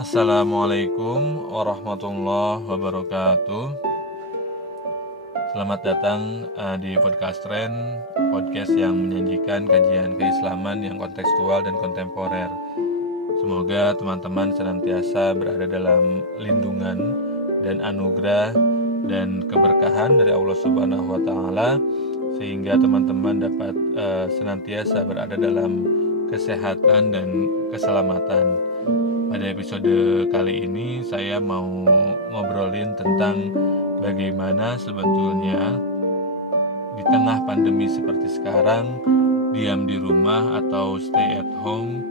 Assalamualaikum warahmatullahi wabarakatuh. Selamat datang di Podcast Tren, podcast yang menyajikan kajian keislaman yang kontekstual dan kontemporer. Semoga teman-teman senantiasa berada dalam lindungan dan anugerah dan keberkahan dari Allah Subhanahu wa Ta'ala, sehingga teman-teman dapat senantiasa berada dalam kesehatan dan keselamatan. Pada episode kali ini saya mau ngobrolin tentang bagaimana sebetulnya di tengah pandemi seperti sekarang, diam di rumah atau stay at home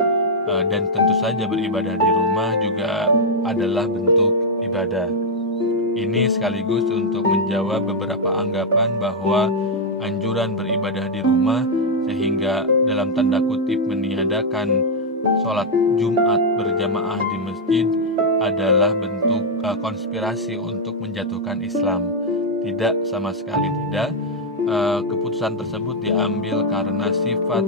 dan tentu saja beribadah di rumah juga adalah bentuk ibadah. Ini sekaligus untuk menjawab beberapa anggapan bahwa anjuran beribadah di rumah sehingga dalam tanda kutip meniadakan sholat Jumat berjamaah di masjid adalah bentuk konspirasi untuk menjatuhkan Islam. Tidak, sama sekali tidak. Keputusan tersebut diambil karena sifat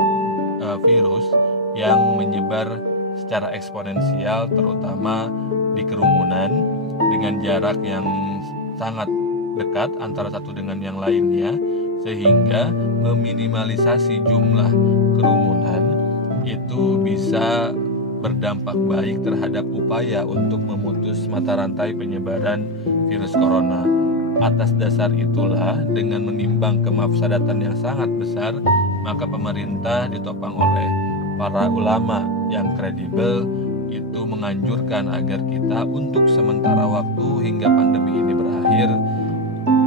virus yang menyebar secara eksponensial, terutama di kerumunan dengan jarak yang sangat dekat antara satu dengan yang lainnya, sehingga meminimalisasi jumlah kerumunan itu bisa berdampak baik terhadap upaya untuk memutus mata rantai penyebaran virus corona. Atas dasar itulah, dengan menimbang kemafsadatan yang sangat besar, maka pemerintah ditopang oleh para ulama yang kredibel itu menganjurkan agar kita untuk sementara waktu hingga pandemi ini berakhir,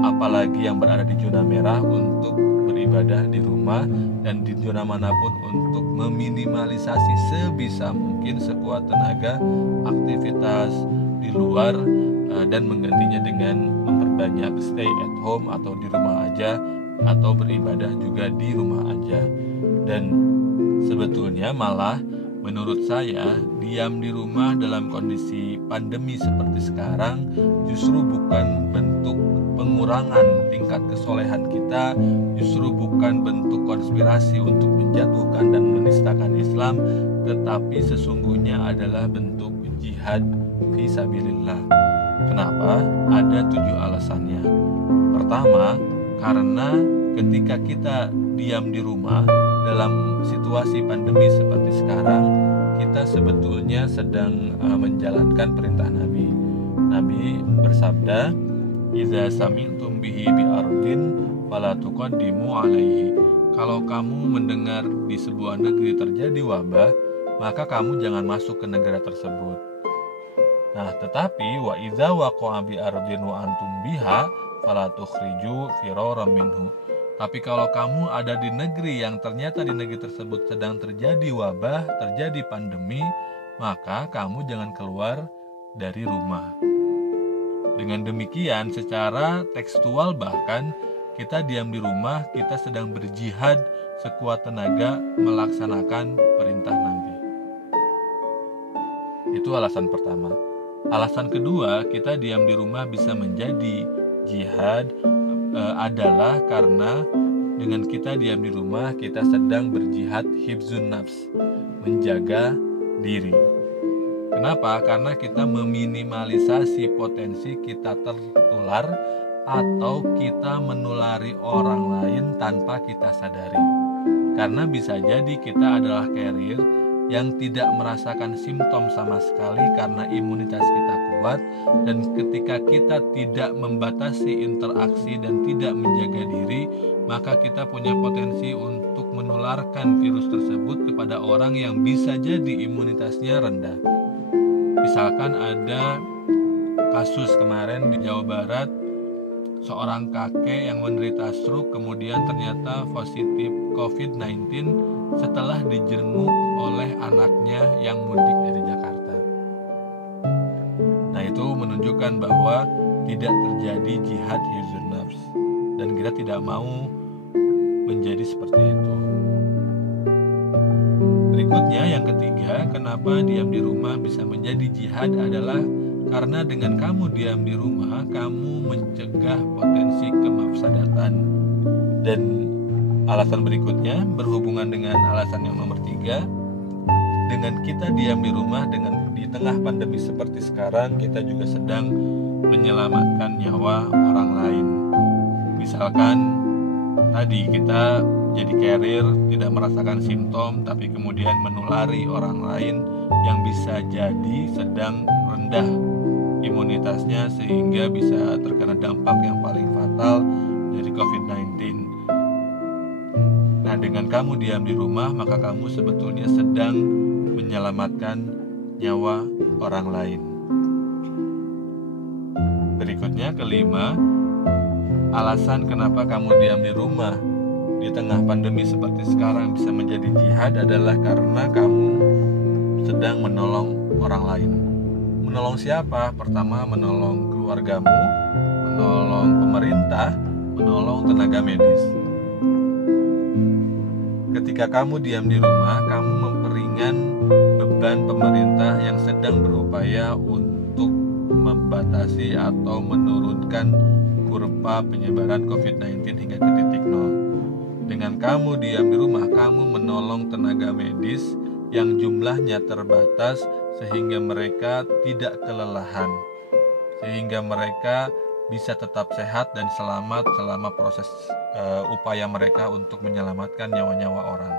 apalagi yang berada di zona merah, untuk beribadah di rumah dan di zona manapun untuk meminimalisasi sebisa mungkin sekuat tenaga aktivitas di luar dan menggantinya dengan memperbanyak stay at home atau di rumah aja, atau beribadah juga di rumah aja. Dan sebetulnya malah menurut saya diam di rumah dalam kondisi pandemi seperti sekarang justru bukan bentuk pengurangan tingkat kesolehan kita, justru bukan bentuk konspirasi untuk menjatuhkan dan menistakan Islam, tetapi sesungguhnya adalah bentuk jihad fisabilillah. Kenapa? Ada 7 alasannya. Pertama, karena ketika kita diam di rumah dalam situasi pandemi seperti sekarang, kita sebetulnya sedang menjalankan perintah Nabi. Nabi bersabda, "Idza sami'tum bihi bi ardin fala tuqaddimu alaihi." Kalau kamu mendengar di sebuah negeri terjadi wabah, maka kamu jangan masuk ke negara tersebut. Nah, tetapi wa idza waqa'a bi ardin wa antum biha fala tukhriju firaran minhu. Tapi kalau kamu ada di negeri yang ternyata di negeri tersebut sedang terjadi wabah, terjadi pandemi, maka kamu jangan keluar dari rumah. Dengan demikian, secara tekstual bahkan kita diam di rumah, kita sedang berjihad sekuat tenaga melaksanakan perintah Nabi. Itu alasan pertama. Alasan kedua, kita diam di rumah bisa menjadi jihad adalah karena dengan kita diam di rumah, kita sedang berjihad hifzun nafs, menjaga diri. Kenapa? Karena kita meminimalisasi potensi kita tertular atau kita menulari orang lain tanpa kita sadari. Karena bisa jadi kita adalah carrier yang tidak merasakan simptom sama sekali karena imunitas kita kuat, dan ketika kita tidak membatasi interaksi dan tidak menjaga diri, maka kita punya potensi untuk menularkan virus tersebut kepada orang yang bisa jadi imunitasnya rendah. Misalkan ada kasus kemarin di Jawa Barat, seorang kakek yang menderita stroke kemudian ternyata positif COVID-19 setelah dijenguk oleh anaknya yang mudik dari Jakarta. Nah, itu menunjukkan bahwa tidak terjadi jihad hifzun nafs, dan kita tidak mau menjadi seperti itu. Berikutnya, yang ketiga, kenapa diam di rumah bisa menjadi jihad adalah karena dengan kamu diam di rumah, kamu mencegah potensi kemafsadatan. Dan alasan berikutnya berhubungan dengan alasan yang nomor 3, dengan kita diam di rumah, dengan di tengah pandemi seperti sekarang, kita juga sedang menyelamatkan nyawa orang lain. Misalkan tadi kita jadi carrier, tidak merasakan simptom, tapi kemudian menulari orang lain yang bisa jadi sedang rendah imunitasnya sehingga bisa terkena dampak yang paling fatal dari COVID-19. Nah, dengan kamu diam di rumah, maka kamu sebetulnya sedang menyelamatkan nyawa orang lain. Berikutnya, kelima, alasan kenapa kamu diam di rumah di tengah pandemi seperti sekarang bisa menjadi jihad adalah karena kamu sedang menolong orang lain. Menolong siapa? Pertama, menolong keluargamu, menolong pemerintah, menolong tenaga medis. Ketika kamu diam di rumah, kamu memperingan beban pemerintah yang sedang berupaya untuk membatasi atau menurunkan kurva penyebaran COVID-19 hingga ke titik nol. Dengan kamu diam di rumah, kamu menolong tenaga medis yang jumlahnya terbatas sehingga mereka tidak kelelahan, sehingga mereka bisa tetap sehat dan selamat selama proses upaya mereka untuk menyelamatkan nyawa-nyawa orang.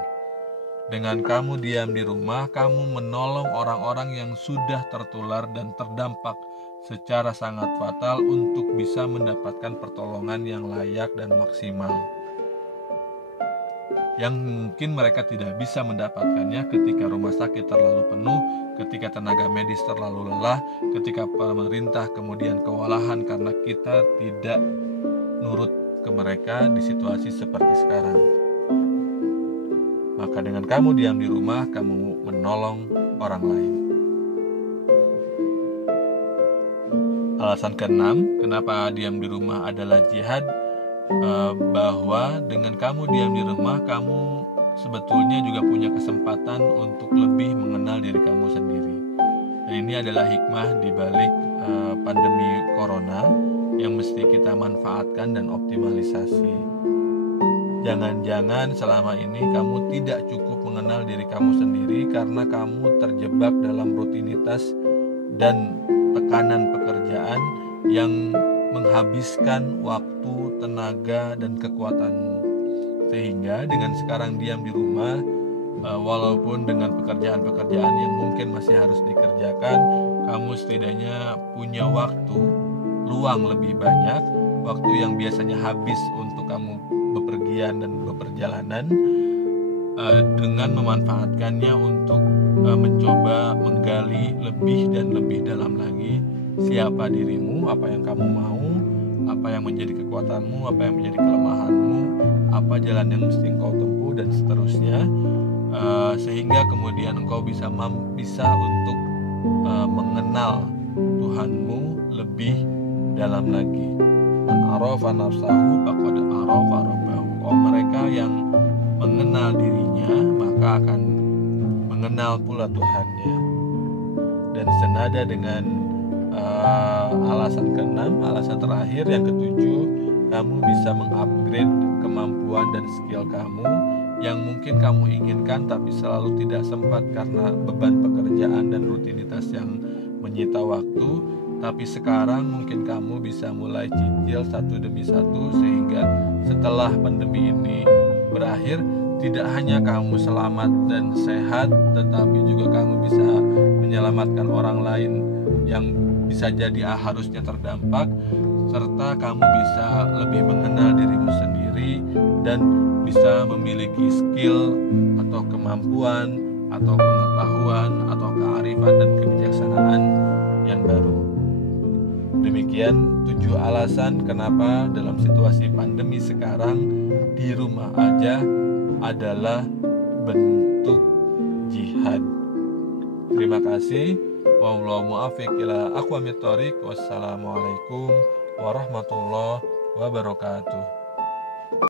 Dengan kamu diam di rumah, kamu menolong orang-orang yang sudah tertular dan terdampak secara sangat fatal untuk bisa mendapatkan pertolongan yang layak dan maksimal, yang mungkin mereka tidak bisa mendapatkannya ketika rumah sakit terlalu penuh, ketika tenaga medis terlalu lelah, ketika pemerintah kemudian kewalahan karena kita tidak nurut ke mereka di situasi seperti sekarang. Maka dengan kamu diam di rumah, kamu menolong orang lain. Alasan keenam, kenapa diam di rumah adalah jihad, bahwa dengan kamu diam di rumah, kamu sebetulnya juga punya kesempatan untuk lebih mengenal diri kamu sendiri. Dan ini adalah hikmah di balik pandemi corona yang mesti kita manfaatkan dan optimalisasi. Jangan-jangan selama ini kamu tidak cukup mengenal diri kamu sendiri karena kamu terjebak dalam rutinitas dan tekanan pekerjaan yang menghabiskan waktu, tenaga, dan kekuatanmu. Sehingga dengan sekarang diam di rumah, walaupun dengan pekerjaan-pekerjaan yang mungkin masih harus dikerjakan, kamu setidaknya punya waktu luang lebih banyak, waktu yang biasanya habis untuk kamu bepergian dan beperjalanan, dengan memanfaatkannya untuk mencoba menggali lebih dan lebih dalam lagi siapa dirimu, apa yang kamu mau, apa yang menjadi kekuatanmu, apa yang menjadi kelemahanmu, apa jalan yang mesti engkau tempuh, dan seterusnya, sehingga kemudian engkau bisa untuk mengenal Tuhanmu lebih dalam lagi. Man arafa nafsahu faqad arafa rabbahu. Mereka yang mengenal dirinya maka akan mengenal pula Tuhannya. Dan senada dengan alasan keenam, alasan terakhir yang ketujuh, kamu bisa mengupgrade kemampuan dan skill kamu yang mungkin kamu inginkan tapi selalu tidak sempat karena beban pekerjaan dan rutinitas yang menyita waktu. Tapi sekarang mungkin kamu bisa mulai cicil satu demi satu, sehingga setelah pandemi ini berakhir, tidak hanya kamu selamat dan sehat, tetapi juga kamu bisa menyelamatkan orang lain yang bisa jadi harusnya terdampak, serta kamu bisa lebih mengenal dirimu sendiri dan bisa memiliki skill atau kemampuan atau pengetahuan atau kearifan dan kebijaksanaan yang baru. Demikian 7 alasan kenapa dalam situasi pandemi sekarang di rumah aja adalah bentuk jihad. Terima kasih. Wallahu muwaffiq ila aqwamit thoriq. Wassalamualaikum warahmatullahi wabarakatuh.